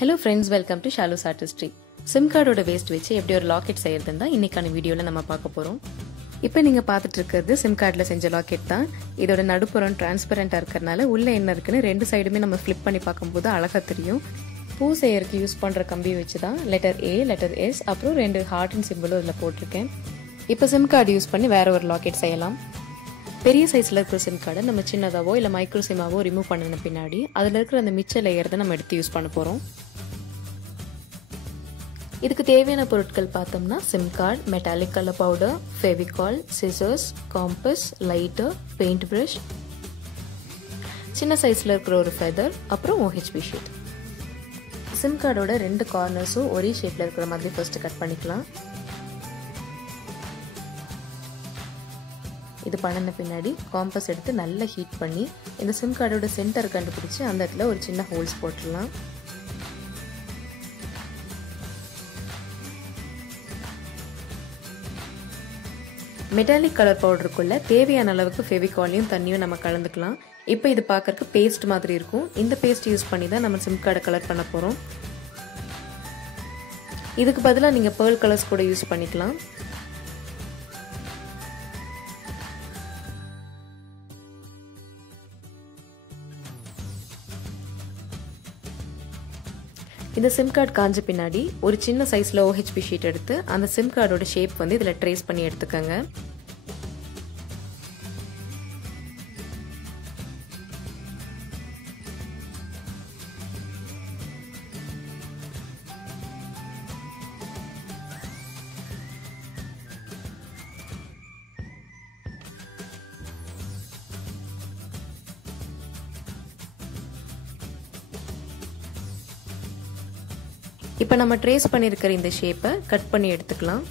Hello friends, welcome to Shallows Artistry. SIM card oda waste vechi eppadi or locket seiyradhunda innikana video la nama paaka porom. இப்போ நீங்க பாத்துட்டு இருக்குது SIM cardல செஞ்ச locket தான். இதோட நடுப்புறம் டிரான்ஸ்பரண்டா இருக்கறனால உள்ள என்ன இருக்குன்னு ரெண்டு சைடுமே நம்ம flip பண்ணி பாக்கும்போது அழகா தெரியும். பூ செய்யறதுக்கு யூஸ் பண்ற கம்பி வச்சு தான் லெட்டர் A, லெட்டர் S அப்புறம் ரெண்டு ஹார்ட் அண்ட் சிம்பலும் இதுல போட்டுருக்கேன். இப்போ SIM card யூஸ் பண்ணி வேற ஒரு locket செய்யலாம். பெரிய சைஸ்ல இருக்கிற SIM card நம்ம சின்னதாவோ இல்ல மைக்ரோ சிமாவோ ரிமூவ் பண்ணன பின்னாடி அதுல இருக்கிற அந்த மிச்ச லேயர் தான் நம்ம எடுத்து யூஸ் பண்ண போறோம். இதுக்கு தேவையான பொருட்கள் பார்த்தோம்னா SIM card, metallic color powder, Fevicol, scissors, compass, lighter, paint brush, சின்ன சைஸ்ல இருக்கிற ஒரு feather, அப்புறம் OHP sheet. SIM card ஓட ரெண்டு கார்னர்ஸும் ஒரே ஷேப்ல இருக்கிற மாதிரி ஃபர்ஸ்ட் கட் பண்ணிக்கலாம். இது பண்ணன பின்னாடி காம்பஸ் எடுத்து நல்லா ஹீட் பண்ணி இந்த SIM card ஓட சென்டர் கண்டுபிடிச்சு அந்த இடத்துல ஒரு சின்ன ஹோல்ஸ் போட்டுடலாம். மெட்டாலிக் கலர் பவுடருக்குள்ள தேவையான அளவுக்கு ஃபெவிகாலையும் தண்ணியும் நம்ம கலந்துக்கலாம். இப்போ இது பார்க்கறதுக்கு பேஸ்ட் மாதிரி இருக்கும். இந்த பேஸ்ட் யூஸ் பண்ணி தான் நம்ம SIM card கலர் பண்ண போறோம். இதுக்கு பதிலா நீங்க pearl கலர்ஸ் கூட யூஸ் பண்ணிக்கலாம். இந்த SIM card காஞ்ச பின்னாடி ஒரு சின்ன சைஸ்ல OHP ஷீட் எடுத்து அந்த SIM card ஓட ஷேப் வந்து இதல ட்ரேஸ் பண்ணி எடுத்துக்கங்க. இப்போ நம்ம ட்ரேஸ் பண்ணியிருக்கிற இந்த ஷேப்பை கட் பண்ணி எடுத்துக்கலாம்.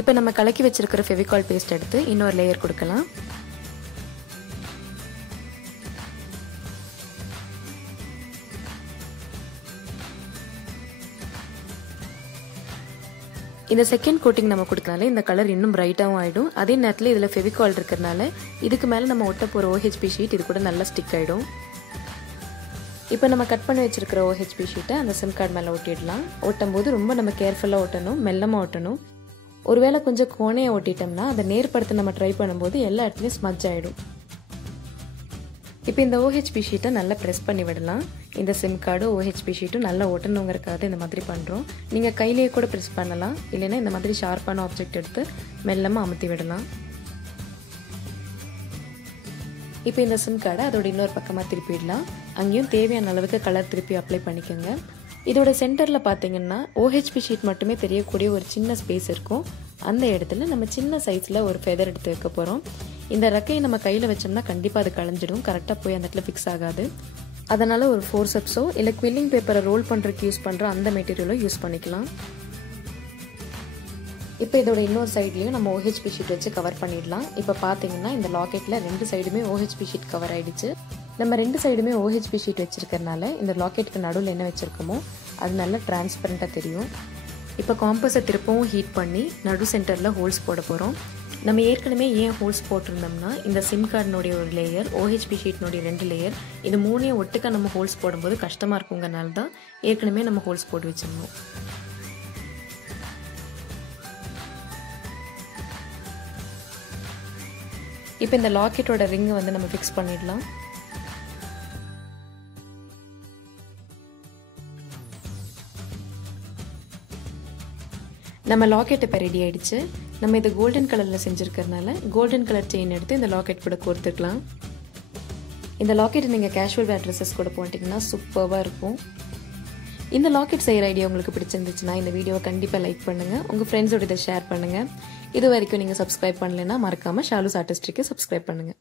இப்போ நம்ம கலக்கி வச்சிருக்கிற ஃபெவிகால் பேஸ்ட் எடுத்து இன்னொரு லேயர் கொடுக்கலாம். இந்த செகண்ட் கோட்டிங் நம்ம கொடுக்கறனால இந்த கலர் இன்னும் பிரைட்டாவும் ஆயிடும். அதே நேரத்துல இதுல ஃபெவிகால் இருக்கறனால இதுக்கு மேல நம்ம ஒட்ட போற OHP ஷீட் இது கூட நல்லா ஸ்டிக் ஆயிடும். இப்போ நம்ம கட் பண்ணி வச்சிருக்கிற OHP ஷீட்டை அந்த SIM card மேல ஒட்டிடலாம். ஒட்டும்போது ரொம்ப நம்ம கேர்ஃபுல்லா ஒட்டணும், மெல்லமா ஒட்டணும். ஒருவேளை கொஞ்சம் கோணையா ஒட்டிட்டோம்னா அதை நேர்படுத்த நம்ம ட்ரை பண்ணும்போது எல்லா இடத்துலயும் ஸ்மட்ஜ் ஆயிடும். இப்போ இந்த OHP ஷீட்டை நல்லா பிரஸ் பண்ணி விடலாம். இந்த SIM card OHP ஷீட்டும் நல்லா ஒட்டணுங்கிறதுக்காக இந்த மாதிரி பண்றோம். நீங்க கையிலேயே கூட பிரஸ் பண்ணலாம், இல்லைன்னா இந்த மாதிரி ஷார்ப்பான ஆப்ஜெக்ட் எடுத்து மெல்லமா அமுத்தி விடலாம். இப்போ இந்த SIM card அதோட இன்னொரு பக்கமா திருப்பிடலாம். அங்கேயும் தேவையான அளவுக்கு கலர் திருப்பி அப்ளை பண்ணிக்கோங்க. இதோட சென்டர்ல பாத்தீங்கன்னா OHP ஷீட் மட்டுமே தெரியக்கூடிய ஒரு சின்ன ஸ்பேஸ் இருக்கும். அந்த இடத்துல நம்ம சின்ன சைஸ்ல ஒரு ஃபெதர் எடுத்து வைக்க போறோம். இந்த ரக்கையை நம்ம கையில வச்சோம்னா கண்டிப்பா அது கலஞ்சிடும், கரெக்டா போய் அந்த இடத்துல ஃபிக்ஸ் ஆகாது. அதனால ஒரு ஃபோர்செப்ஸோ இல்ல குவில்லிங் பேப்பரை ரோல் பண்றதுக்கு யூஸ் பண்ற அந்த மெட்டீரியலோ யூஸ் பண்ணிக்கலாம். இப்போ இதோட இன்னொரு சைட்லயும் நம்ம OHP ஷீட் வச்சு கவர் பண்ணிடலாம். இப்போ பாத்தீங்கன்னா இந்த லாக்கெட்ல ரெண்டு சைடுமே OHP ஷீட் கவர் ஆயிடுச்சு. நம்ம ரெண்டு சைடுமே OHP ஷீட் வச்சிருக்கறனால இந்த லாக்கெட்டுக்கு நடுவில் என்ன வச்சிருக்கோமோ அது நல்லா டிரான்ஸ்பரண்டா தெரியும். இப்போ காம்பஸை திருப்பவும் ஹீட் பண்ணி நடு சென்டர்ல ஹோல்ஸ் போட போறோம். நம்ம ஏற்கனவே ஏன் ஹோல்ஸ் போட்டிருந்தோம்னா இந்த SIM cardனுடைய ஒரு லேயர், OHP ஷீட்னுடைய ரெண்டு லேயர், இது மூணையும் ஒட்டுக்கா நம்ம ஹோல்ஸ் போடும்போது கஷ்டமா இருக்குங்கனால தான் ஏற்கனவே நம்ம ஹோல்ஸ் போட்டு வச்சிருந்தோம். இப்போ இந்த லாக்கெட்டோட ரிங் வந்து நம்ம ஃபிக்ஸ் பண்ணிடலாம். நம்ம லாக்கெட் இப்போ ரெடி ஆயிடுச்சு. நம்ம இதை கோல்டன் கலர்ல செஞ்சிருக்கிறதுனால கோல்டன் கலர் செயின் எடுத்து இந்த லாக்கெட் கூட கோர்த்துக்கலாம். இந்த லாக்கெட் நீங்க கேஷுவல் வேர் ட்ரெஸ்ஸஸ் கூட போட்டீங்கன்னா சூப்பர்வா இருக்கும். இந்த லாக்கெட் செய்யற ஐடியா உங்களுக்கு பிடிச்சிருந்துச்சுன்னா இந்த வீடியோவை கண்டிப்பா லைக் பண்ணுங்க, உங்க ஃப்ரெண்ட்ஸோட இதை ஷேர் பண்ணுங்க. இது வரைக்கும் நீங்க சப்ஸ்கிரைப் பண்ணலைன்னா மறக்காம ஷாலூஸ் ஆர்டிஸ்ட்ரிக்கு சப்ஸ்கிரைப் பண்ணுங்க.